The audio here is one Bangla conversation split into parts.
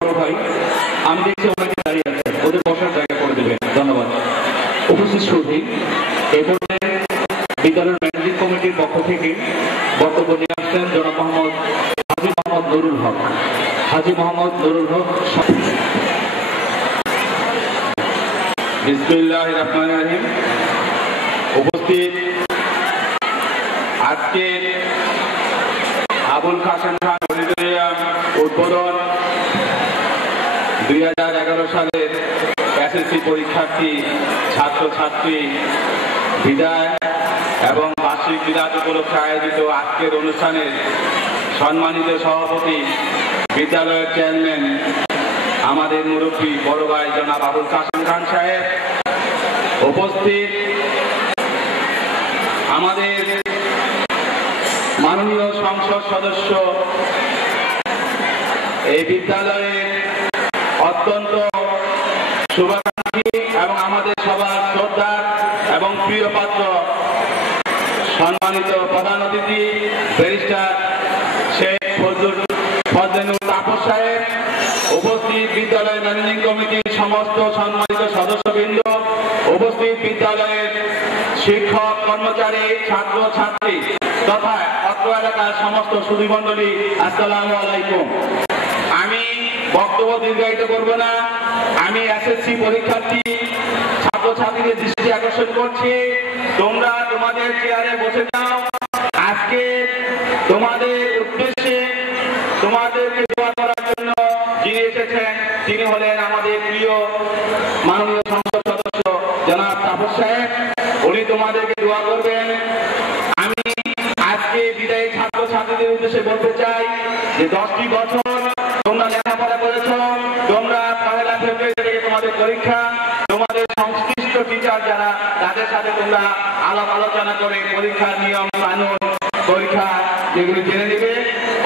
ভাই আমি দেখছি ওনাকে দাঁড়িয়ে আছেন, ওদের বসার জায়গা করে দেবেন। ধন্যবাদ। উপস্থিত সুধী, এই পর্যায়ে বিদ্যালয়ের ম্যানেজিং কমিটির পক্ষ থেকে বক্তব্য নিয়ে আসছেন জনাব মোহাম্মদ হাজী মোহাম্মদ নুরুল হক। হাজী মোহাম্মদ নুরুল হক। বিসমিল্লাহির রহমানির রহিম। উপস্থিত আজকের আবুল কাসেম খান অডিটোরিয়াম উদ্বোধন 2011 সালের এসএসসি পরীক্ষার্থী ছাত্রছাত্রী বিদায় এবং বার্ষিক বিদায় উপলক্ষে আয়োজিত আজকের অনুষ্ঠানের সম্মানিত সভাপতি, বিদ্যালয়ের চেয়ারম্যান, আমাদের মুরব্বী বড় ভাই জনাব আবুল কাসেম খান সাহেব, উপস্থিত আমাদের মাননীয় সংসদ সদস্য, এই বিদ্যালয়ের অত্যন্ত শুভাকাঙ্ক্ষী এবং আমাদের সবার শ্রদ্ধার এবং প্রিয় পাত্র সম্মানিত প্রধান অতিথি ব্যারিস্টার শেখ ফজলুল তাপস সাহেব, উপস্থিত বিদ্যালয়ের ম্যানেজিং কমিটির সমস্ত সম্মানিত সদস্যবৃন্দ, উপস্থিত বিদ্যালয়ের শিক্ষক কর্মচারী, ছাত্র ছাত্রী তথা অত্র এলাকার সমস্ত সুধীমণ্ডলী, আসসালামু আলাইকুম। আমি বক্তব্য দীর্ঘায়িত করব না। আমি এসএসসি পরীক্ষার্থী ছাত্রছাত্রীদের দৃষ্টি আকর্ষণ করছি, তোমরা তোমাদের চেয়ারে বসে যাও। আজকে তোমাদের উদ্দেশ্যে তোমাদেরকে দোয়া করার জন্য যিনি এসেছেন তিনি হলেন আমাদের প্রিয় মাননীয় সংসদ সদস্য জনাব তাপস সাহেব। উনি তোমাদেরকে দোয়া করবেন। আমি আজকে বিদায়ী ছাত্রছাত্রীদের উদ্দেশ্যে বলতে চাই যে 10টি বছর তোমরা লেখাপড়া করেছ, তোমরা পহেলা ফেব্রুয়ারি থেকে তোমাদের পরীক্ষা, তোমাদের সংশ্লিষ্ট টিচার যারা তাদের সাথে তোমরা আলাপ আলোচনা করে পরীক্ষার নিয়ম কানুন, পরীক্ষা যেগুলি জেনে নেবে।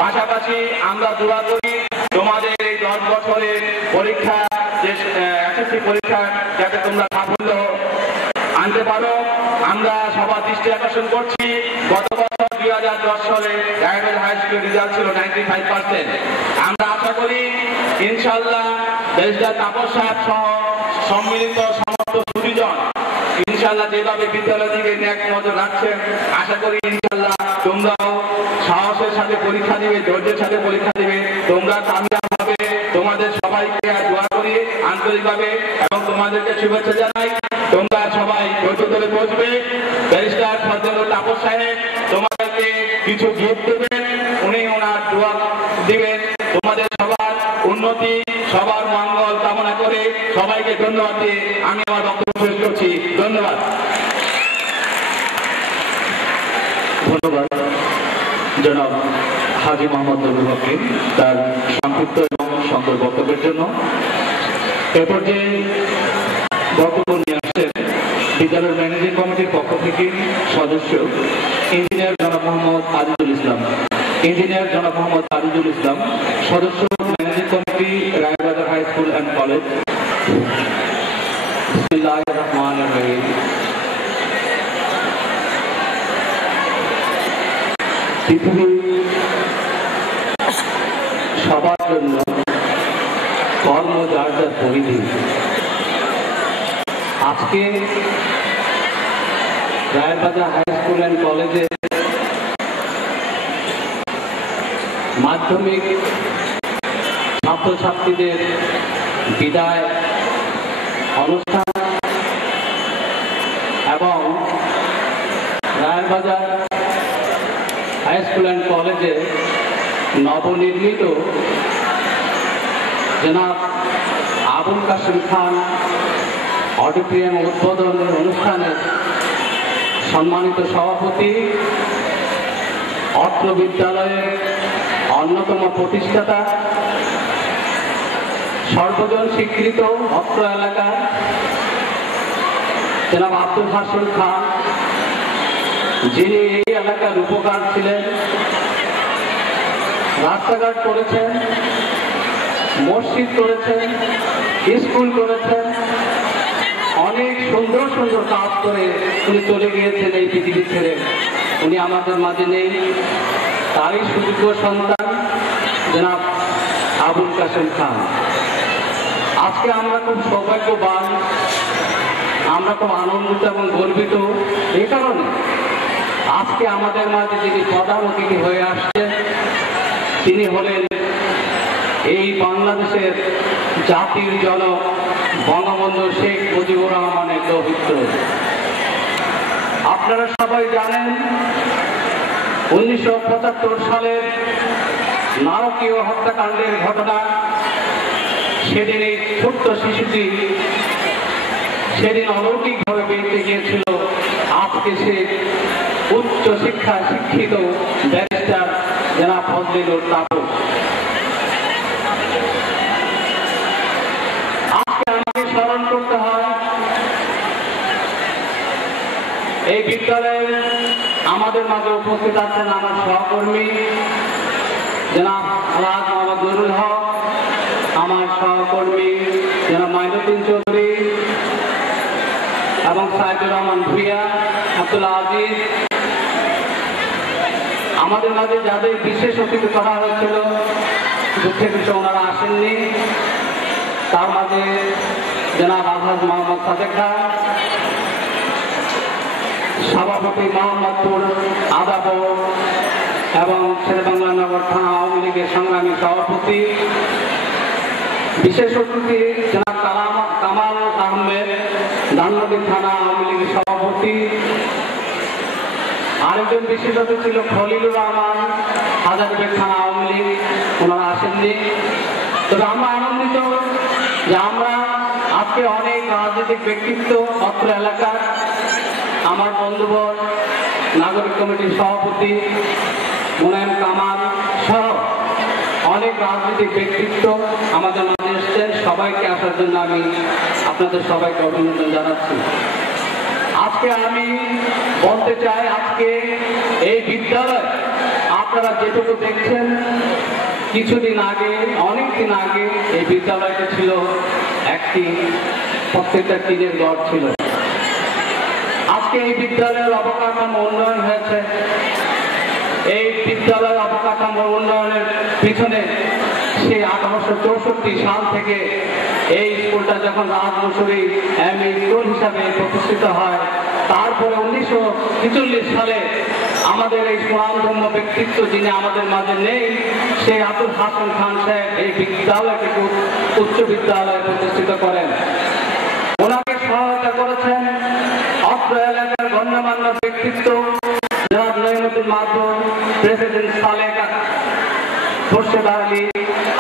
পাশাপাশি আমরা দোয়া করি তোমাদের এই 10 বছরের পরীক্ষা, যে এসএসসি পরীক্ষা, যাতে তোমরা সাফল্য আনতে পারো। আমরা সবার দৃষ্টি আকর্ষণ করছি, গত বছর 2010 সালে রায়গঞ্জ হাই স্কুলের রেজাল্ট ছিল 95%। আমরা আশা করি ইনশাআল্লাহ ব্যারিস্টার তাপস সাহেব সহ সম্মিলিত সমস্ত সুধীজন ইনশাআল্লাহ যেভাবে বিদ্যালয় থেকে ন্যাক নজর রাখছেন, আশা করি ইনশাআল্লাহ তোমরাও সাহসের সাথে পরীক্ষা দিবে, ধৈর্যের সাথে পরীক্ষা দিবে, তোমরা কামিয়াব হবে। তোমাদের সবাইকে দোয়া করি আন্তরিকভাবে এবং তোমাদেরকে শুভেচ্ছা জানাই। তোমরা সবাই ধৈর্য ধরে বসবে। ব্যারিস্টার ফজলুল তাপস সাহেব তোমাদেরকে কিছু গিফট দেবেন, উনি ওনার দোয়া দিবেন। তোমাদের সবার উন্নতি, সবার মঙ্গল কামনা করে সবাইকে ধন্যবাদ দিয়ে আমি আমার বক্তব্য শেষ করছি। ধন্যবাদ। ধন্যবাদ জনাব হাজী মোহাম্মদ নুরুল হককে তার সংক্ষিপ্ত এবং সুন্দর বক্তব্যের জন্য। এ পর্যায়ে বক্তব্য নিয়ে আসছেন বিদ্যালয়ের ম্যানেজিং কমিটির পক্ষ থেকে সদস্য ইঞ্জিনিয়ার জনাব মোহাম্মদ আজিজুল ইসলাম। ইঞ্জিনিয়ার জনাব মোহাম্মদ আজিজুল ইসলাম, সদস্য managing committee, Raybazar high school and college. বিসমিল্লাহির রহমানির রহিম। পৃথিবী সবার জন্য কর্ম যার যার পরিধি। আজকে রায়বাজার হাই স্কুল অ্যান্ড কলেজে মাধ্যমিক ছাত্রছাত্রীদের বিদায় অনুষ্ঠান এবং রায়বাজার হাই স্কুল অ্যান্ড কলেজে নবনির্মিত জনাব আবুল কাসেম খান অডিটোরিয়াম উদ্বোধন অনুষ্ঠানের সম্মানিত সভাপতি, অত্র বিদ্যালয়ের অন্যতম প্রতিষ্ঠাতা, সর্বজন স্বীকৃত অত্র এলাকার জনাব আব্দুল হাসিম খান, যিনি এই এলাকার উপকার ছিলেন, রাস্তাঘাট করেছেন, মসজিদ করেছেন, স্কুল করেছেন, অনেক সুন্দর সুন্দর কাজ করে উনি চলে গিয়েছেন এই পৃথিবী ছেড়ে। উনি আমাদের মাঝে নেই। তারই সুযোগ্য সন্তান জনাব আবুল কাশেম খান। আজকে আমরা খুব সৌভাগ্যবান, আমরা খুব আনন্দিত এবং গর্বিত এই কারণে আজকে আমাদের মাঝে যিনি প্রধান অতিথি হয়ে আসছেন তিনি হলেন এই বাংলাদেশের জাতির জনক বঙ্গবন্ধু শেখ মুজিবুর রহমানের দৌহিত্র। আপনারা সবাই জানেন 1975 সালের নারকীয় হত্যাকাণ্ডের ঘটনা। সেদিন এই ছোট্ট শিশুটি সেদিন অলৌকিকভাবে বেঁচে গিয়েছিল। আজকে সে উচ্চ শিক্ষায় শিক্ষিত ব্যারিস্টার জনাব ফজলিলুর তাপস। আজকে আমাকে স্মরণ করতে হয় এই বিদ্যালয়ে আমাদের মাঝে উপস্থিত আছেন আমার সহকর্মী জনাব আলহাজ মোহাম্মদ নুরুল হক, আমার সহকর্মী জনাব মাইনুদ্দিন চৌধুরী এবং সাইদুর রহমান ভুইয়া, আব্দুল্লাহ আজিজ। আমাদের মাঝে যাদের বিশেষ অতিথি করা হয়েছিল দুঃখের বিষয় ওনারা আসেননি, তার মাঝে জনাব আলহাজ মোহাম্মদ সাদেক খান, সভাপতি মোহাম্মদপুর আদাব এবং শেরেবাংলা নগর থানা আওয়ামী লীগের সংগ্রামী সভাপতি, বিশেষ অতিথি জনাব কামাল আহমেদ ধানমন্ডি থানা আওয়ামী লীগের সভাপতি। আরেকজন বিশেষ অতিথি ছিল খলিলুর রহমান হাজারীবাগ থানা আওয়ামী লীগ, ওনারা আসেননি। তবে আমরা আনন্দিত যে আমরা আজকে অনেক রাজনৈতিক ব্যক্তিত্ব অত্র এলাকার, আমার বন্ধুবর নাগরিক কমিটির সভাপতি মোনায়েম কামাল সহ অনেক রাজনৈতিক ব্যক্তিত্ব আমাদের মাঝে এসছেন। সবাইকে আসার জন্য আমি আপনাদের সবাইকে অভিনন্দন জানাচ্ছি। আজকে আমি বলতে চাই, আজকে এই বিদ্যালয় আপনারা যেটুকু দেখছেন, কিছুদিন আগে, অনেক দিন আগে এই বিদ্যালয়টি ছিল একটি প্রত্যেকটা টিনের ঘর ছিল। আজকে এই বিদ্যালয়ের অবকাঠামো উন্নয়ন হয়েছে। এই বিদ্যালয়ের অবকাঠামো উন্নয়নের পিছনে সেই 1864 সাল থেকে এই স্কুলটা যখন রাজমশরী এমএ স্কুল হিসাবে প্রতিষ্ঠিত হয়, তারপরে 1943 সালে আমাদের এই সুনামধন্য ব্যক্তিত্ব যিনি আমাদের মাঝে নেই, সেই আবুল হাসান খান সাহেব এই বিদ্যালয়কে উচ্চ বিদ্যালয় প্রতিষ্ঠিত করেন। ওনাকে সহায়তা করেছেন অত্র এলাকার গণ্যমান্য ব্যক্তিত্ব জনাব নঈমুদ্দিন মাহমুদ, প্রেসিডেন্ট সালেক, খোরশেদ আলী,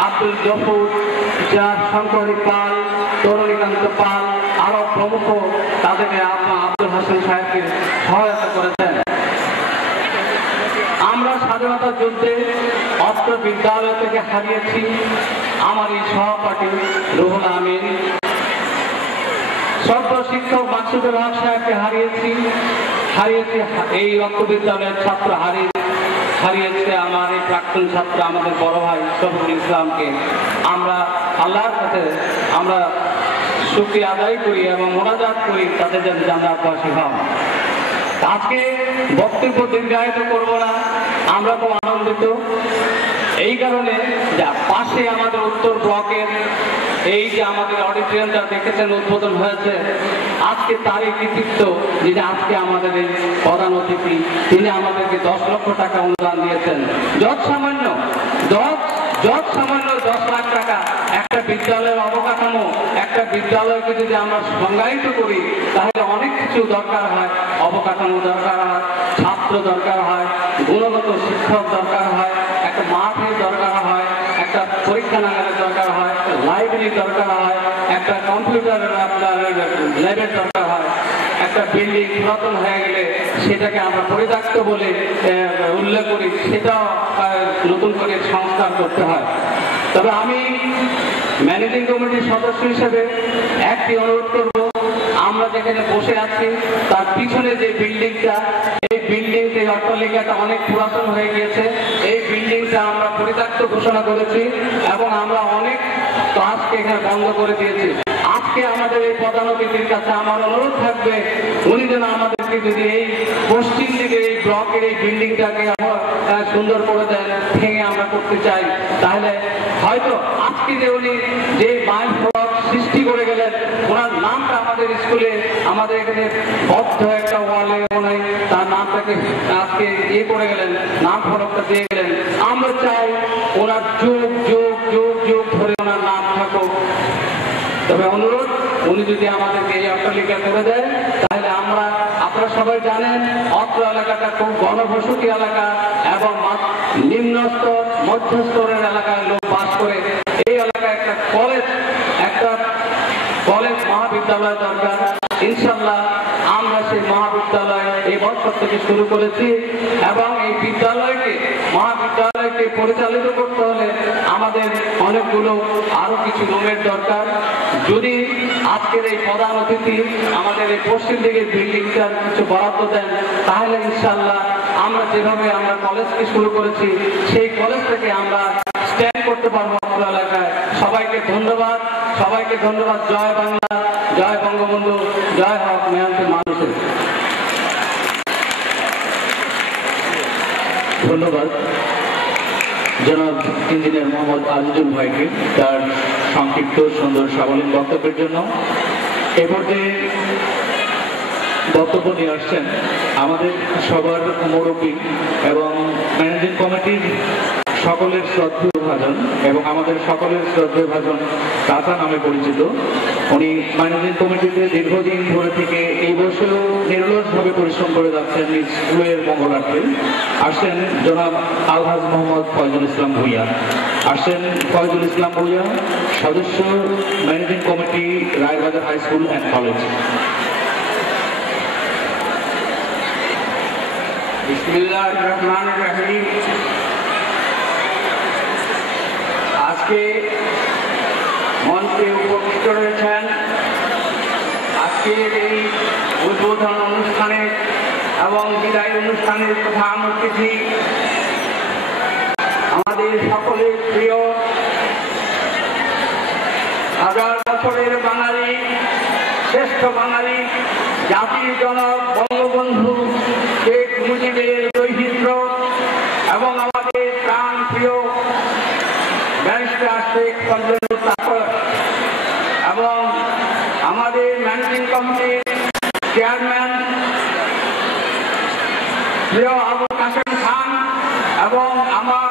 আব্দুল গফুর, জনাব শঙ্করী পাল, তরুণীকান্ত পাল, আরো প্রমুখ তাদেরকে আব্দুল হাসান সাহেবকে সহায়তা করেছেন। আমরা স্বাধীনতা যুদ্ধে অত্র বিদ্যালয় থেকে হারিয়েছি আমার এই সহপাঠী রুহুল আমিন, সর্ব শিক্ষক মাকসুদুল হক সাহেবকে হারিয়েছি এই রক্ত বিদ্যালয়ের ছাত্র হারিয়েছে আমার এই প্রাক্তন ছাত্র আমাদের বড় ভাই শফিকুল ইসলামকে। আমরা আল্লাহর কাছে আমরা শুকরিয়া আদায় করি এবং মোনাজাত করি তাদের যেন জান্নাতবাসী হন। আজকে বক্তব্য দীর্ঘায়িত করবো না, আমরা খুব আনন্দিত এই কারণে যে পাশে আমাদের উত্তর ব্লকের এই যে আমাদের অডিটোরিয়ামটা দেখেছেন উদ্বোধন হয়েছে, আজকে তারই কৃতিত্ব যিনি আজকে আমাদের এই প্রধান অতিথি, তিনি আমাদেরকে 10 লক্ষ টাকা অনুদান দিয়েছেন। যত সামান্য 10 লাখ টাকা একটা বিদ্যালয়ের অবকাঠামো, একটা বিদ্যালয়কে যদি আমরা সংজ্ঞায়িত করি তাহলে অনেক কিছু দরকার হয়। অবকাঠামো দরকার হয়, ছাত্র দরকার হয়, গুণগত শিক্ষক দরকার হয়, একটা মাঠের দরকার হয়, একটা পরীক্ষাগারের দরকার হয়, একটা লাইব্রেরি দরকার হয়, একটা কম্পিউটারের ল্যাবের দরকার হয়। একটা বিল্ডিং পুরাতন হয়ে গেলে সেটাকে আমরা পরিত্যক্ত বলে উল্লেখ করি, সেটাও নতুন করে সংস্কার করতে হয়। তবে আমি ম্যানেজিং কমিটির সদস্য হিসেবে একটি অনুরোধ করব, আমরা যেখানে বসে আছি তার পিছনে যে বিল্ডিংটা, এই বিল্ডিংটা অট্টালিকাটা অনেক পুরাতন হয়ে গিয়েছে। এই বিল্ডিংটা আমরা পরিত্যক্ত ঘোষণা করেছি এবং আমরা অনেক ক্লাসকে এখানে বন্ধ করে দিয়েছি। আজকে আমাদের এই প্রধান অতিথির কাছে আমার অনুরোধ থাকবে, উনি যেন আমাদেরকে যদি এই পশ্চিম দিকে এই ব্লকের এই বিল্ডিংটাকে সুন্দর করে দেন, ভেঙে আমরা করতে চাই, তাহলে হয়তো আজকে যে উনি যে মাইল ফলক সৃষ্টি করে গেলেন, ওনার নামটা আমাদের স্কুলে আমাদের এখানে বদ্ধ একটা ওয়ালে মনে তার নামটাকে আজকে ইয়ে করে গেলেন, নাম ফলকটা দিয়ে গেলেন। আমরা চাই ওনার যুগ যুগ যুগ যুগ ধরে ওনার নাম থাকুক। তবে অনুরোধ, উনি যদি আমাদেরকে এই অট্টালিকা করে দেয় তাহলে আমরা, আপনারা সবাই জানেন অত্র এলাকাটা খুব ঘনবসতি এলাকা এবং নিম্ন স্তর মধ্য স্তরের এলাকায় লোক বাস করে। এই এলাকায় একটা কলেজ মহাবিদ্যালয় দরকার। ইনশাল্লাহ আমরা সেই মহাবিদ্যালয় এই বছর থেকে শুরু করেছি এবং এই মহাবিদ্যালয়কে পরিচালিত করতে হলে আমাদের অনেকগুলো আরো কিছু রুমের দরকার। যদি আজকের এই প্রধান অতিথি আমাদের এই পশ্চিম দিকের বিল্ডিংটার কিছু বরাদ্দ দেন তাহলে ইনশাল্লাহ আমরা যেভাবে আমরা কলেজকে শুরু করেছি সেই কলেজ থেকে আমরা স্ট্যান্ড করতে পারবো অত্র এলাকায়। সবাইকে ধন্যবাদ, সবাইকে ধন্যবাদ। জয় বাংলা, জয় বঙ্গবন্ধু, জয় হক মেহনতের মানুষের। ধন্যবাদ জনাব ইঞ্জিনিয়ার মোহাম্মদ আজিজুল ভাইকে তার সংক্ষিপ্ত সুন্দর সাবলীল বক্তব্যের জন্য। এ পর্যায়ে বক্তব্য নিয়ে আসছেন আমাদের সবার মুরব্বী এবং ম্যানেজিং কমিটির সকলের শ্রদ্ধেয় ভাজন এবং আমাদের সকলের শ্রদ্ধেয় ভাজন চাচা নামে পরিচিত। উনি ম্যানেজিং কমিটিতে দীর্ঘদিন ধরে থেকে এই বছরও নিরলসভাবে পরিশ্রম করে যাচ্ছেন নিজ স্কুলের মঙ্গলার্থে। আসছেন জনাব আলহাজ মোহাম্মদ ফয়জুল ইসলাম ভূঁইয়া। আসছেন ফয়জুল ইসলাম ভূঁইয়া, সদস্য managing committee Raybazar high school and college. বিসমিল্লাহির রহমানির রহিম। আজকে মঞ্চে উপস্থিত রয়েছেন আজকের এই উদ্বোধন অনুষ্ঠানে এবং বিদায় অনুষ্ঠানের প্রধান অতিথি আমাদের সকলের প্রিয় হাজার বছরের বাঙালি, শ্রেষ্ঠ বাঙালি, জাতির জনক বঙ্গবন্ধু শেখ মুজিবের দৈহিত্র এবং আমাদের প্রাণ প্রিয় ব্যারিস্টার শেখ ফজলুল তাপস এবং আমাদের ম্যানেজিং কমিটির চেয়ারম্যান প্রিয় আবুল কাসেম খান এবং আমার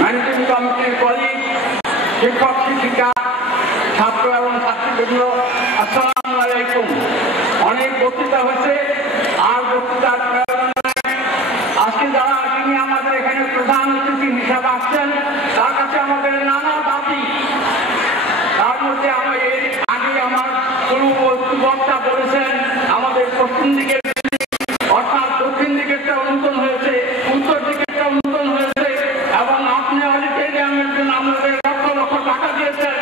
ম্যানেজিং কমিটির কলিগ, শিক্ষক শিক্ষিকা, ছাত্র এবং ছাত্রীবৃন্দ, আসসালামু আলাইকুম। অনেক বক্তৃতা হয়েছে, আর বক্তৃতার প্রয়োজন নাই। আজকে যারা যিনি আমাদের এখানে প্রধান অতিথি হিসাবে আসছেন তার কাছে আমাদের নানা দাবি। তার মধ্যে আমি এর আগে আমার বক্তা বলেছেন আমাদের পশ্চিম দিকের অর্থাৎ দক্ষিণ দিকেরটা উন্নয়ন হয়েছে, উত্তর দিকেরটা উন্নয়ন হয়েছে এবং আপনি অডিটোরিয়ামের জন্য আমাদের লক্ষ লক্ষ টাকা দিয়েছেন,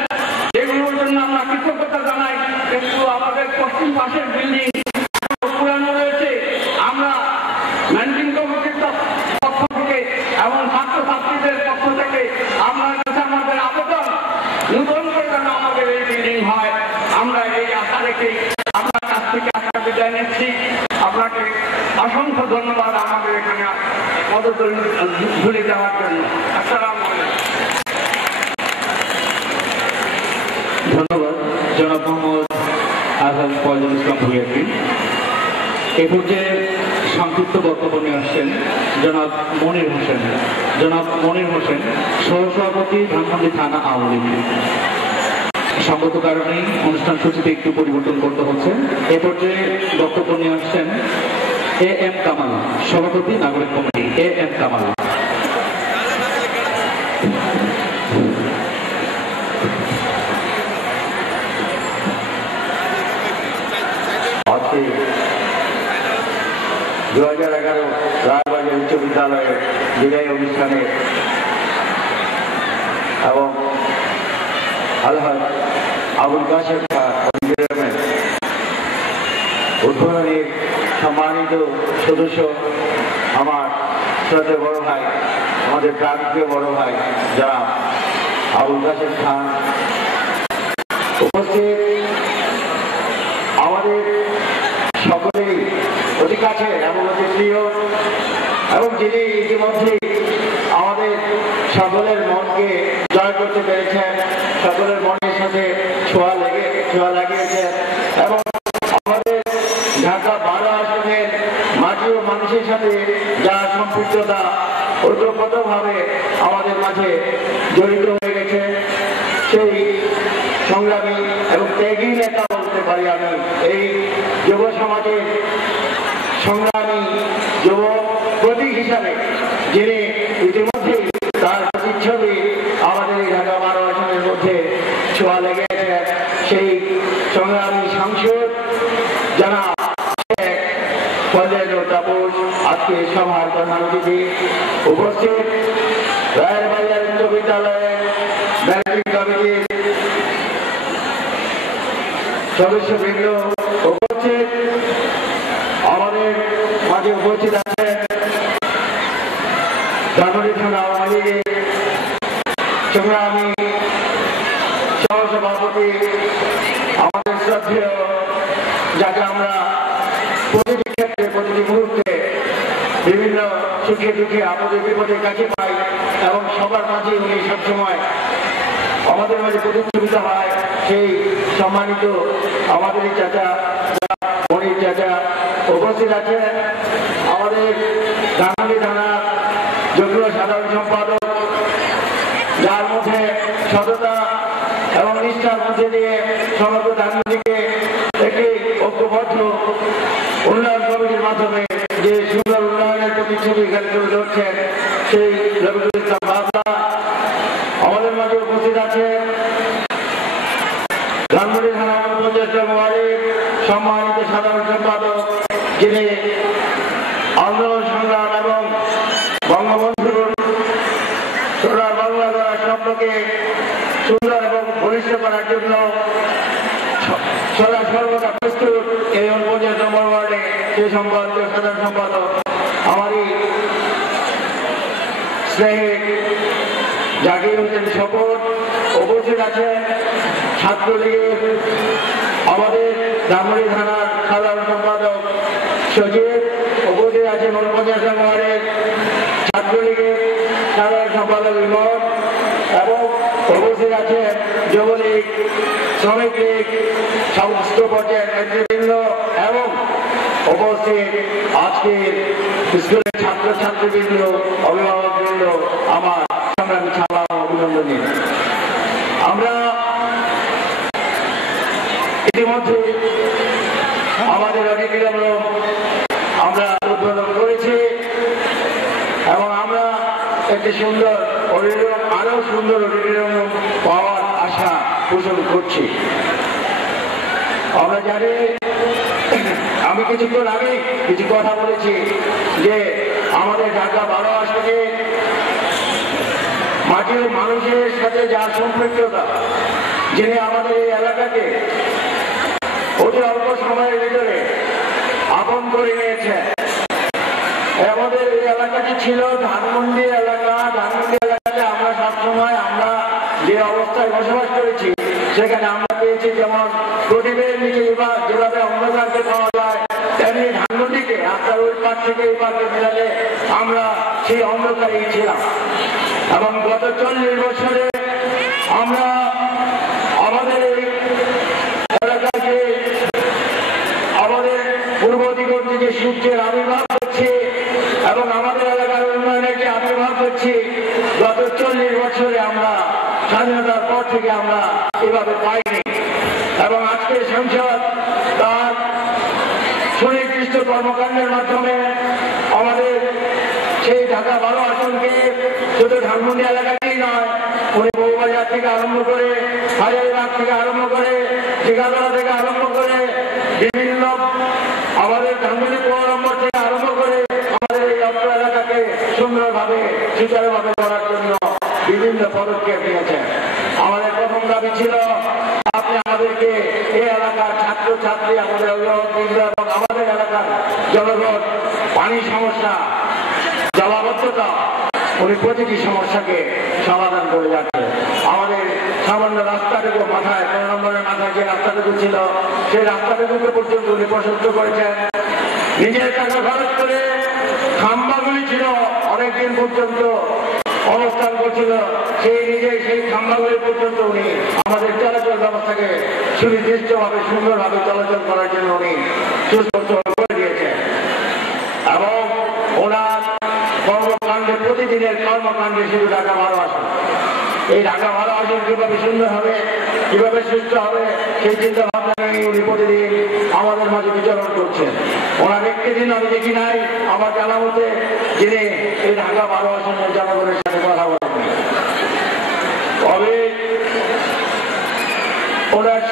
যেগুলোর জন্য আমরা কৃতজ্ঞতা জানাই। কিন্তু আমাদের পশ্চিম পাশের বিল্ডিং পুরানো রয়েছে। আমরা ম্যানেজিং কমিটির পক্ষ থেকে এবং ছাত্রছাত্রীদের পক্ষ থেকে আপনার কাছে আমাদের আবেদন, নতুন করে যেন আমাদের এই বিল্ডিং হয়, আমরা এই আশা রেখে আপনার কাছ থেকে আজকে বিদায় নিচ্ছি। আপনাকে অসংখ্য ধন্যবাদ আমাদের এখানে পদধূলি দেওয়ার জন্য। আসসালামু আলাইকুম। ধন্যবাদ জনাব মোহাম্মদ আলহাজ ফয়জুল ইসলাম ভূঁইয়াকে। এ পর্যায়ে সংক্ষিপ্ত বক্তব্য নিয়ে আসছেন জনাব মনির হোসেন। জনাব মনির হোসেন, সহসভাপতি, ধানমন্ডি থানা আওয়ামী লীগ। সঙ্গত কারণেই অনুষ্ঠান সূচিতে একটু পরিবর্তন করতে হচ্ছে। এ পর্যায়ে বক্তব্য নিয়ে আসছেন এ এম কামাল, সভাপতি, নাগরিক কমিটি। A M Kamal. আজকে 2011 রায়বাজার উচ্চ বিদ্যালয়ের বিদায় অনুষ্ঠানে এবং আলহাজ আবুল কাসেম খান উদ্বোধনের সম্মানিত সদস্য, আমার শ্রদ্ধেয় বড় ভাই, আমাদের প্রাণপ্রিয় বড় ভাই যারা আবুল কাসেম খান উপস্থিত, আমাদের সকলেই অতি কাছে এবং অতি প্রিয় এবং যিনি ইতিমধ্যে আমাদের সকলের মনকে জয় করতে পেরেছেন, সকলের মনের সাথে ছোঁয়া লাগিয়েছেন এবং আমাদের ঢাকা 12 আসনের মাটি ও মানুষের সাথে যারা সম্পৃক্ততা ওতপ্রোতভাবে আমাদের মাঝে জড়িত হয়ে গেছে, সেই সংগ্রামী এবং ত্যাগী নেতা বলতে পারি আমি এই যুব সমাজের সংগ্রামী যুব প্রতীক হিসাবে, যিনি ইতিমধ্যে তার প্রতিচ্ছবি আমাদের এই ঢাকা 12 আসনের মধ্যে ছোঁয়া লেগেছে, সেই সংগ্রামী সাংসদ জানাব শেখ ফজলুর তাপস আজকে সভার প্রধান অতিথি উপস্থিত, রায়ের বাজার উচ্চ বিদ্যালয়ের ম্যানেজিং কমিটির সদস্যবৃন্দ উপস্থিত, আমাদের মাঝে উপস্থিত আছেন ধানমন্ডি থানা আওয়ামী লীগের সংগ্রামী সহসভাপতি আমাদের শ্রদ্ধেয়, যাকে আমরা প্রতিটি ক্ষেত্রে প্রতিটি মুহূর্তে বিভিন্ন সুখে দুঃখে আপদে বিপদে কাছে পাই এবং সবার মাঝে উনি সবসময় আমাদের মাঝে প্রতিষ্ঠিত হয়, সেই সম্মানিত আমাদের চাচা মনির চাচা উপস্থিত আছেন। আমাদের ধানমন্ডি থানার যুগ্ম সাধারণ সম্পাদক, যার মধ্যে সততা এবং নিষ্ঠার মধ্যে দিয়ে সমগ্র ধানমন্ডিকে একটি ঐক্যবদ্ধ উন্নয়ন কমিটির মাধ্যমে যে সুন্দর উন্নয়নের প্রতিচ্ছবি এখানে তুলে ধরছেন, সেই রবিউল ইসলাম বাবলা আমাদের মাঝে উপস্থিত আছে। ধানমন্ডি থানা সম্মানিত সাধারণ সম্পাদক, যিনি আন্দোলন সংগ্রাম এবং বঙ্গবন্ধুর সোনার বাংলা দ্বারা স্বপ্নকে সুন্দর এবং ঘনিষ্ঠ করার জন্য সর্বদা প্রস্তুত এই উপজেলা নম্বর ওয়ার্ডে সেই সম্পাদিত সাধারণ সম্পাদক আমারই স্নেহিত জাকির হোসেন শপথ উপস্থিত আছেন। ছাত্রলীগের আমাদের ধানমন্ডি থানার সাধারণ সম্পাদক সচিব উপস্থিত আছেন। উপজেলা ওয়ার্ডের ছাত্রলীগের সাধারণ সম্পাদক ইমন এবং উপস্থিত আছেন যুবলীগ, শ্রমিক লীগ, সমস্ত পর্যায়ের নেতৃবৃন্দ এবং উপস্থিত আজকের স্কুলের ছাত্রছাত্রীবৃন্দ, অভিভাবকবৃন্দ, আমার সংগ্রামী ছাড়া অভিনন্দনী। আমরা ইতিমধ্যে আমাদের অডিটোরিয়াম আমরা উদ্বোধন করেছি এবং আমরা একটি সুন্দর অডিটোরিয়াম, আরো সুন্দর অডিটোরিয়াম পাওয়ার আশা পোষণ করছি। আমরা জানি, আমি কিছুক্ষণ আগে কিছু কথা বলেছি যে আমাদের ঢাকা 12 আসনে মাটির মানুষের সাথে যার সম্পৃক্ততা, যিনি আমাদের এই এলাকাকে অতি অল্প সময়ের ভিতরে আপন করে নিয়েছেন। আমাদের এই এলাকাটি ছিল ধানমন্ডি এলাকা। ধানমন্ডি এলাকাতে আমরা সবসময় আমরা যে অবস্থায় বসবাস করেছি, সেখানে আমরা পেয়েছি যেমন প্রদীপের নিচে যেভাবে অন্ধকারকে পাওয়া যায়, তেমনি ধানমন্ডিকে রাস্তার ওই পার থেকে এই পাশে মেলালে আমরা সেই অন্ধকারেই ছিলাম। এবং গত 40 বছরে আমরা আমাদের এই এলাকাকে আমাদের পূর্ব দিগন্ত থেকে সূর্যের আবির্ভাব হচ্ছে এবং আমাদের এলাকার উন্নয়নের যে আবির্ভাব হচ্ছে, গত 40 বছরে আমরা স্বাধীনতার পর থেকে আমরা এভাবে পাইনি। এবং আজকে সংসদ তার সুনির্দিষ্ট কর্মকাণ্ডের মাধ্যমে আমাদের সেই ঢাকা 12 আসনকে শুধু ধানমন্ডি এলাকাতেই নয়, উনি বউবাজার থেকে আরম্ভ করে, হাজারীবাগ থেকে আরম্ভ করে, টিকাতলা থেকে আরম্ভ করে, বিভিন্ন আমাদের ধানমন্ডি পৌরম্বর থেকে আরম্ভ করে আমাদের এই অত্র এলাকাকে সুন্দরভাবে সুচারুভাবে করার জন্য বিভিন্ন পদক্ষেপ নিয়েছেন। আমাদের প্রথম দাবি ছিল, আপনি আমাদেরকে এই এলাকার ছাত্রছাত্রী, আমাদের অভিভাবকবৃন্দ এবং আমাদের এলাকার জনগণ পানির সমস্যা, জলাবদ্ধতা, উনি প্রতিটি সমস্যাকে সমাধান করে যাচ্ছে। আমাদের সামান্য রাস্তাটুকু মাথায়, 9 নম্বরের মাথায় যে রাস্তাটুকু ছিল, সেই রাস্তাটুকুকে পর্যন্ত উনি প্রশস্ত করেছেন। নিজের টাকা খরচ করে খাম্বাগুলি ছিল অনেকদিন পর্যন্ত অবস্থান করছিল, সেই নিজে সেই খাম্বাগুলি পর্যন্ত উনি আমাদের চলাচল ব্যবস্থাকে সুনির্দিষ্টভাবে সুন্দরভাবে চলাচল করার জন্য উনি সুস্থ করে দিয়েছেন। এবং ওনার কর্মকাণ্ডে প্রতিদিনের কর্মকাণ্ডে শুধু ঢাকা 12 আসন, এই ঢাকা 12 আসন কিভাবে সুন্দর হবে, কিভাবে সুস্থ হবে, সেই চিন্তা ভাবনা নিয়ে উনি প্রতিদিন আমাদের মাঝে বিচরণ করছেন। ওনার একটি দিন আমি দেখি নাই আমার জানা মতে যিনি এই ঢাকা 12 আসনের জনগণের সাথে কথা বলেন। তবে ওনার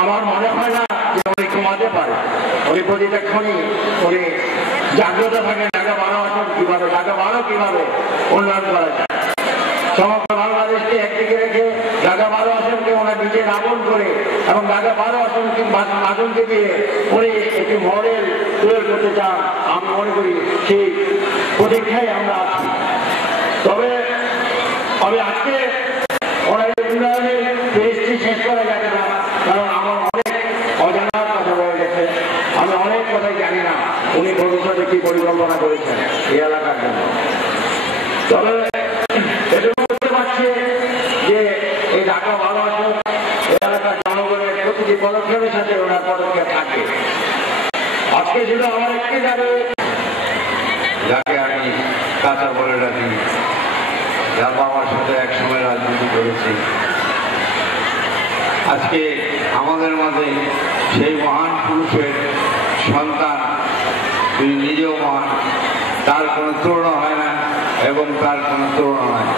আমার মনে হয় না যে উনি ঘুমাতে পারে, উনি প্রতিটা ক্ষণই উনি জাগ্রত থাকেন ঢাকা 12 আসন কিভাবে, ঢাকা 12 কিভাবে উন্নয়ন করা যায়। সমগ্র বাংলাদেশকে একদিকে রেখে ঢাকা 12 আসনকে ওনার নিজের আপন করে এবং ঢাকা 12 আসনকে দিয়ে উনি একটি মডেল তৈরি করতে চান। আমি মনে করি সেই প্রতীক্ষায় আমরা আছি। তবে আমি আজকে ওনার উন্নয়নের পেজটি শেষ করা যাবে না, কারণ আমার অনেক অজানার কথা রয়ে গেছে, আমি অনেক কথাই জানি না উনি ভবিষ্যতে কি পরিকল্পনা করেছেন এই এলাকার জন্য। তবে এটুকু বুঝতে পারছি যে এই ঢাকা 12 আসন এলাকার জনগণের প্রতিটি পদক্ষেপের সাথে ওনার পদক্ষেপ থাকে। আজকে শুধু আমার একটি যাবে, যাকে আমি কাঁচা বলে রাখি, যার বাবার সাথে একসময় রাজনীতি করেছি, আজকে আমাদের মাঝে সেই মহান পুরুষের সন্তান, তিনি নিজেও মহান, তার কোনো তুলনা হয় না এবং তার কোনো তুলনা হয়।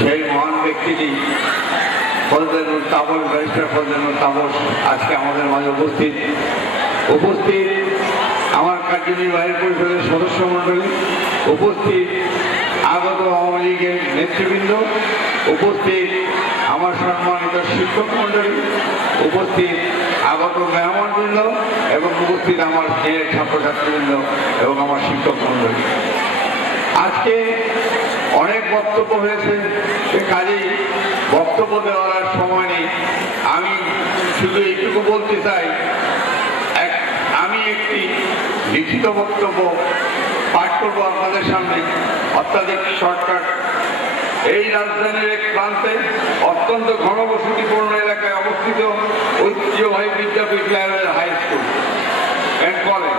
সেই মহান ব্যক্তিটি ফজলুল তাপস, ব্যারিস্টার ফজলুল তাপস আজকে আমাদের মাঝে উপস্থিত আমার কার্যনির্বাহী পরিষদের সদস্য মণ্ডলী, উপস্থিত আগত আওয়ামী লীগের নেতৃবৃন্দ, উপস্থিত আমার সম্মানিত শিক্ষক মণ্ডলী, উপস্থিত আগত মেহমানবৃন্দ এবং উপস্থিত আমার স্নেহের ছাত্রছাত্রীবৃন্দ এবং আমার শিক্ষক মণ্ডলী। আজকে অনেক বক্তব্য হয়েছে, কাজেই বক্তব্য দেওয়ার সময় নেই। আমি শুধু এইটুকু বলতে চাই, আমি একটি লিখিত বক্তব্য পাঠ করবো আপনাদের সামনে, অত্যাধিক শর্টকাট। এই রাজধানীর এক প্রান্তে অত্যন্ত ঘনবসতিপূর্ণ এলাকায় অবস্থিত ঐতিহ্যবাহী বিদ্যাপীঠ level high school and college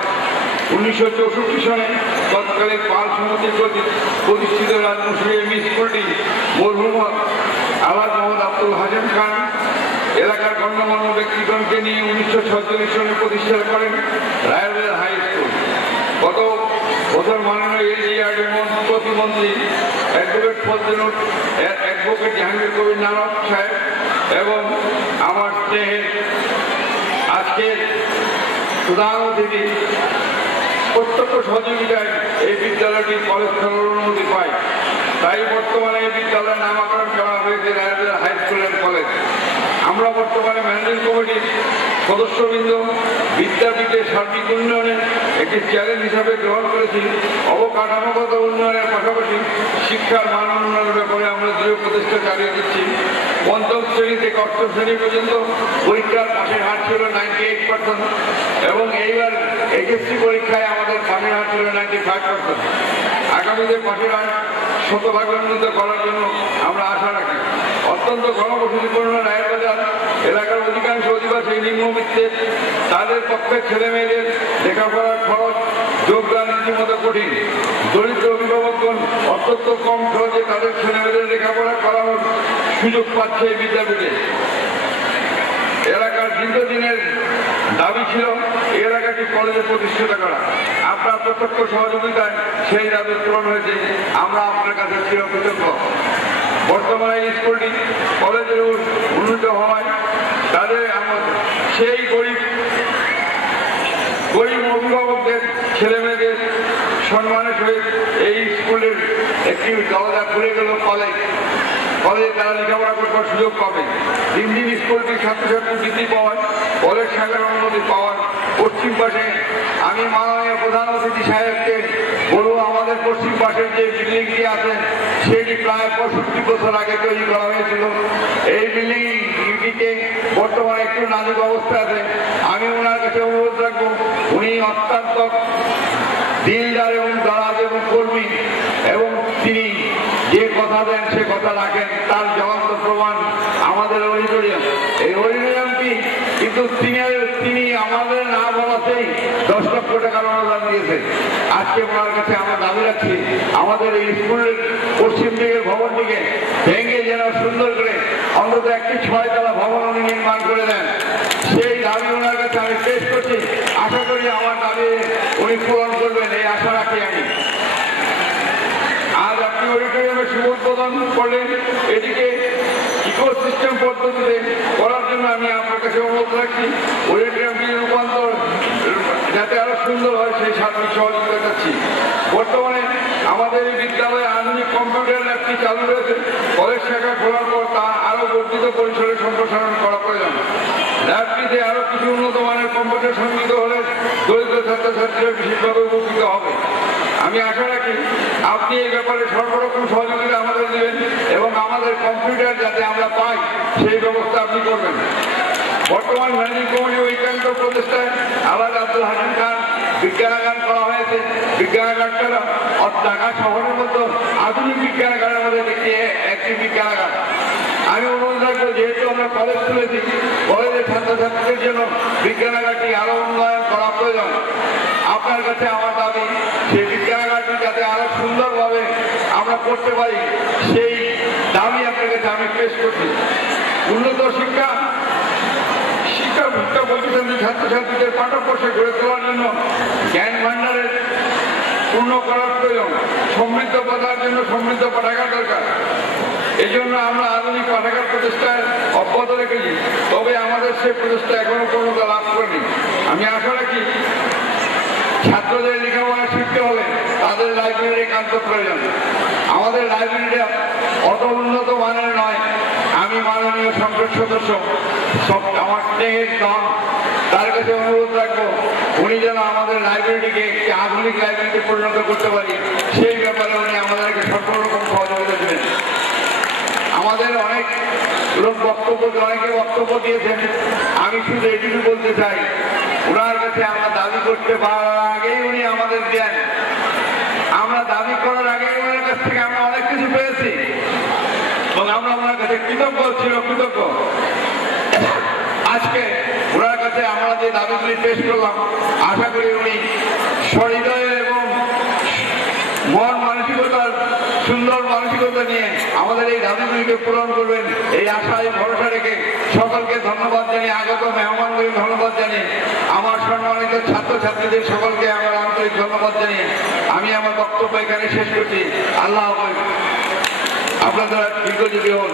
1964 সনে তৎকালীন পাল সমিতি প্রতিষ্ঠিত রাজমুসলিম এমই স্কুলটি মরহুম আলাদ মোহাম্মদ আব্দুল হাজেম খান এলাকার গণ্যমান্য ব্যক্তিগণকে নিয়ে 1946 সনে প্রতিষ্ঠা করেন রায়বেল হাই স্কুল। গত বছর মাননীয় এলজিআরডি প্রতিমন্ত্রী অ্যাডভোকেট জাহাঙ্গীর কবির নানক সাহেব এবং আমার স্নেহের আজকের প্রধান অতিথি প্রত্যক্ষ সহযোগিতায় এই বিদ্যালয়টি কলেজ খেলার অনুমতি পায়। তাই বর্তমানে এই বিদ্যালয়ের নামকরণ করা হয়েছে রায়বেল হাই স্কুল অ্যান্ড কলেজ। আমরা বর্তমানে ম্যানেজিং কমিটির সদস্যবৃন্দ বিদ্যাপীঠের সার্বিক উন্নয়নে একটি চ্যালেঞ্জ হিসাবে গ্রহণ করেছি। অবকাঠামোগত উন্নয়নের পাশাপাশি শিক্ষার মান উন্নয়নের ব্যাপারে আমরা দৃঢ় প্রচেষ্টা চালিয়ে দিচ্ছি। পঞ্চম শ্রেণী থেকে অষ্টম শ্রেণী পর্যন্ত পরীক্ষার পাশের হার ছিল 98% এবং এইবার এইচএসসি পরীক্ষায় আমাদের পাশের হার ছিল 95%। আগামীতে পাশের হার 100% উন্নীত করার জন্য আমরা আশা রাখি। অত্যন্ত ঘনবসতিপূর্ণ রায়েরবাজার এলাকার অধিকাংশ অধিবাসী নিম্নবিত্তের, তাদের পক্ষে ছেলে মেয়েদের লেখাপড়ার খরচ যোগদান রীতিমতো কঠিন। দরিদ্র অভিভাবকগণ অত্যন্ত কম খরচে তাদের ছেলে মেয়েদের লেখাপড়া করানোর সুযোগ পাচ্ছে এই বিদ্যাপীঠে। এলাকার দীর্ঘদিনের দাবি ছিল এই এলাকাটি কলেজে প্রতিষ্ঠিত করা। আপনার প্রত্যক্ষ সহযোগিতায় সেই দাবি পূরণ হয়েছে, আমরা আপনার কাছে চিরকৃতজ্ঞ। বর্তমানে স্কুলটি কলেজের উন্নীত হওয়ায় তাদের সেই গরিব অভিভাবকদের ছেলে মেয়েদের সম্মানের সহিত এই স্কুলের একটি দরজা খুলে গেল কলেজে তারা লেখাপড়া করবার সুযোগ পাবে। দিন দিন স্কুলটির ছাত্রছাত্রী বৃদ্ধি পাওয়ায় কলেজ শাখার অনুমতি পাওয়ার পশ্চিম পাশে আমি মাননীয় প্রধান অতিথি সাহেবকে বলবো, আমাদের পশ্চিম পাশের যে বিল্ডিংটি আছে সেটি প্রায় 65 বছর আগে তৈরি করা হয়েছিল। এই বিল্ডিংটিতে বর্তমানে একটু নাজুক অবস্থা আছে। আমি ওনার কাছে অনুরোধ রাখবো, উনি অত্যন্ত দিলদার এবং দারাজ এবং কর্মী এবং তিনি যে কথা দেন সে কথা রাখেন, তার জ্বলন্ত প্রমাণ আমাদের অডিটোরিয়াম। এই অডিটোরিয়ামটি কিন্তু তিনি আমাদের না বলাতেই 10 লক্ষ টাকার অনুদান দিয়েছেন। আজকে ওনার কাছে আমরা দাবি রাখছি, আমাদের এই স্কুলের পশ্চিম দিকের ভবনটিকে ভেঙে যেন সুন্দর করে অন্তত একটি 6 তলা ভবন উনি নির্মাণ করে দেন। সেই দাবি ওনার কাছে আমি পেশ করছি। আশা করি আমার দাবি উনি পূরণ করবেন, এই আশা রাখি আমি। আজ আপনি অডিটোরিয়ামের শুভ উদ্বোধন করলেন, এটিকে ইকোসিস্টেম পদ্ধতিতে করার জন্য আমি আপনার কাছে অনুরোধ রাখছি। অডিটোরিয়ামটির রূপান্তর যাতে আরো সুন্দর হয় সেই সার্বিক সহযোগিতা চাচ্ছি। বর্তমানে আমাদের এই বিদ্যালয়ে আধুনিক কম্পিউটার ল্যাবটি চালু রয়েছে। কলেজ শাখা খোলার পর তা আরো বর্ধিত পরিসরে সম্প্রসারণ করা প্রয়োজন। ল্যাবটিতে আরো কিছু উন্নত মানের কম্পিউটার সংযুক্ত হলে দরিদ্র ছাত্রছাত্রীরা বিশেষভাবে উপকৃত হবে। আমি আশা রাখি আপনি এই ব্যাপারে সর্বরকম সহযোগিতা আমাদের দেবেন এবং আমাদের কম্পিউটার যাতে আমরা পাই সেই ব্যবস্থা আপনি করবেন। বর্তমান ম্যানেজিং কমিটি ঐকান্ত প্রচেষ্টায় আলাদা আব্দুল হাকিম খান বিজ্ঞানাগার করা হয়েছে। বিজ্ঞানাগারটা ঢাকা শহরের মতো আধুনিক বিজ্ঞানাগারের মধ্যে একটি বিজ্ঞানাগার। আমি অনুরোধ রাখবো, যেহেতু আমরা কলেজ খুলেছি, কলেজের ছাত্রছাত্রীদের জন্য বিজ্ঞানাগারটি আরো উন্নয়ন করা প্রয়োজন। আপনার কাছে আমার দাবি, সেই বিজ্ঞানাগারটি যাতে আরো সুন্দরভাবে আমরা করতে পারি সেই দাবি আপনার কাছে আমি পেশ করছি। উন্নত শিক্ষা প্রতিষ্ঠানে ছাত্রছাত্রীদের পাঠ্যপুস্তক গড়ে তোলার জন্য জ্ঞান ভাণ্ডারের পূর্ণ করার প্রয়োজন। সমৃদ্ধ পাঠার জন্য সমৃদ্ধ পাঠাগার দরকার। এই জন্য আমরা আধুনিক পাঠাগার প্রতিষ্ঠায় অব্যাহত রেখেছি, তবে আমাদের সে প্রচেষ্টা এখনো পূর্ণতা লাভ করেনি। আমি আশা রাখি ছাত্রদের লেখাপড়া শিখতে হলে তাদের লাইব্রেরি একান্ত প্রয়োজন। আমাদের লাইব্রেরিটা অত উন্নত মানের নয়। আমি মাননীয় সংসদ সদস্য আমার স্নেহের দল তার কাছে অনুরোধ রাখবো, উনি যেন আমাদের লাইব্রেরিটিকে একটি আধুনিক লাইব্রেরিতে পরিণত করতে পারি সেই ব্যাপারে উনি আমাদেরকে সকল রকম সহযোগিতা দেবেন। আমাদের অনেক লোক অনেকে বক্তব্য দিয়েছেন। আমি শুধু এটুকু বলতে চাই, ওনার কাছে আমরা দাবি করতে পারার আগেই উনি আমাদের দেন। আমরা দাবি করার আগেই ওনার কাছ থেকে আমরা অনেক কিছু পেয়েছি এবং আমরা ওনার কাছে কৃতজ্ঞ আজকে ওনার কাছে আমরা যে দাবিগুলি পেশ করলাম, আশা করি উনি সহৃদয় এবং মন মানসিকতার সুন্দর মানসিকতা নিয়ে আমাদের এই দাবিগুলিকে পূরণ করবেন এই আশায় ভরসা রেখে সকলকে ধন্যবাদ জানিয়ে, আগত মেহমানদের ধন্যবাদ জানিয়ে, আমার সম্মানিত ছাত্রছাত্রীদের সকলকে আমার আন্তরিক ধন্যবাদ জানিয়ে আমি আমার বক্তব্য এখানে শেষ করছি। আল্লাহ হাফেজ। আপনারা দীর্ঘজীবী হন।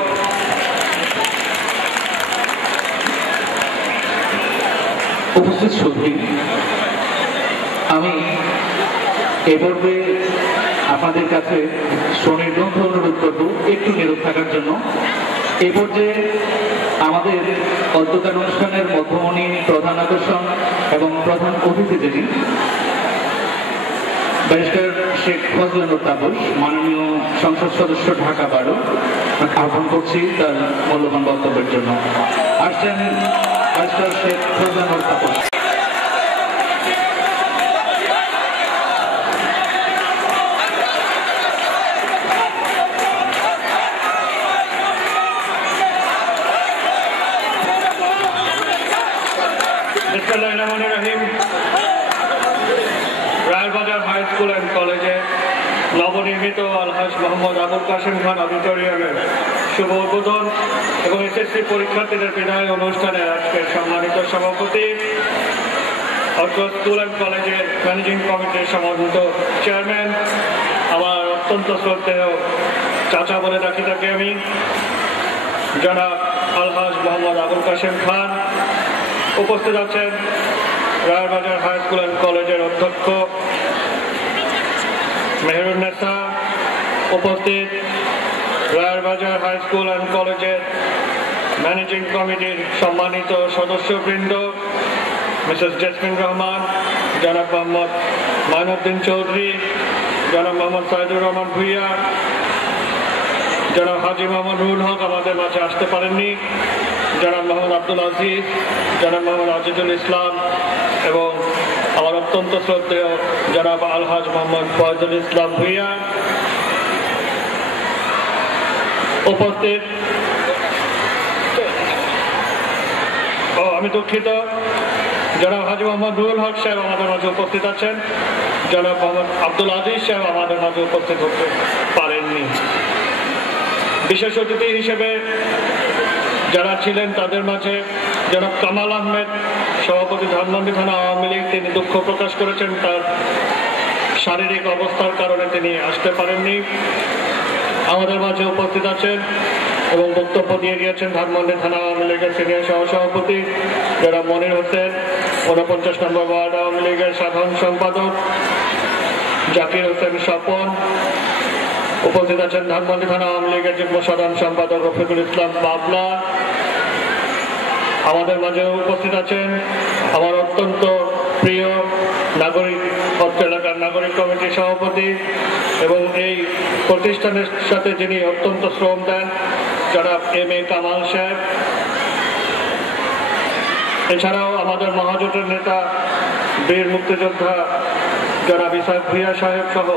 উপস্থিত সুধী, আমি এ পর্বে আপনাদের কাছে সুনির্বন্ধ অনুরোধ করব একটু নীরব থাকার জন্য। এ পর্যায়ে আমাদের অদ্যকার অনুষ্ঠানের মধ্যমণি, প্রধান আকর্ষণ এবং প্রধান অতিথি যিনি ব্যারিস্টার শেখ ফজলানুর তাপস, মাননীয় সংসদ সদস্য ঢাকা 12, আহ্বান করছি তার মূল্যবান বক্তব্যের জন্য। আসছেন barrister Sheikh Fazlenoor Taposh. Raybazar high school and কলেজে নবনির্মিত আলহাজ মোহাম্মদ আবুল কাশেম খান অডিটোরিয়ামের শুভ উদ্বোধন এবং এসএসসি পরীক্ষার্থীদের বিদায় অনুষ্ঠানে আজকের সম্মানিত সভাপতি, অত্র স্কুল অ্যান্ড কলেজের ম্যানেজিং কমিটির সম্মানিত চেয়ারম্যান, আমার অত্যন্ত শ্রদ্ধেয় চাচা বলে ডাকি তাকে আমি, জনাব আলহাজ মোহাম্মদ আবুল কাশেম খান। উপস্থিত আছেন রায়বাজার হাই স্কুল অ্যান্ড কলেজের অধ্যক্ষ মেহেরুন্নেসা, উপস্থিত রায়বাজার হাই স্কুল অ্যান্ড কলেজের ম্যানেজিং কমিটির সম্মানিত সদস্যবৃন্দ, মিসেস জেসমিন রহমান, জনাব মোহাম্মদ মাইনুদ্দিন চৌধুরী, জনাব মোহাম্মদ সাইদুর রহমান ভুইয়া, জনাব হাজি মোহাম্মদ রুহুল হক আমাদের মাঝে আসতে পারেননি, জনাব মোহাম্মদ আব্দুল আজিজ, জনাব মোহাম্মদ আজিজুল ইসলাম এবং আমার অত্যন্ত শ্রদ্ধেয় জনাব আলহাজ মোহাম্মদ ফয়জুল ইসলাম ভুইয়া। উপস্থিত, আমি দুঃখিত, জনাব হাজী মোহাম্মদ নুরুল হক সাহেব আমাদের মাঝে উপস্থিত আছেন, জনাব মোহাম্মদ আব্দুল আজিজ সাহেব আমাদের মাঝে উপস্থিত হতে পারেননি। বিশেষ অতিথি হিসেবে যারা ছিলেন তাদের মাঝে জনাব কামাল আহমেদ, সভাপতি ধানমন্ডি থানা আওয়ামী লীগ, তিনি দুঃখ প্রকাশ করেছেন, তার শারীরিক অবস্থার কারণে তিনি আসতে পারেননি। আমাদের মাঝে উপস্থিত আছেন এবং বক্তব্য দিয়ে গিয়েছেন ধানমন্ডি থানা আওয়ামী লীগের সিনিয়র সহসভাপতি জনাব মনির হোসেন, 49 নম্বর ওয়ার্ড আওয়ামী লীগের সাধারণ সম্পাদক জাকির হোসেন স্বপন, উপস্থিত আছেন ধানমন্ডি থানা আওয়ামী লীগের যুগ্ম সাধারণ সম্পাদক রফিকুল ইসলাম বাবলা। আমাদের মাঝে উপস্থিত আছেন আমার অত্যন্ত প্রিয় নাগরিক, অত্র এলাকার নাগরিক কমিটির সভাপতি এবং এই প্রতিষ্ঠানের সাথে যিনি অত্যন্ত শ্রম দেন জনাব M.A. কামাল সাহেব। এছাড়াও আমাদের মহাজোটের নেতা বীর মুক্তিযোদ্ধা জনাব ইসাক ভূঁইয়া সাহেব সহ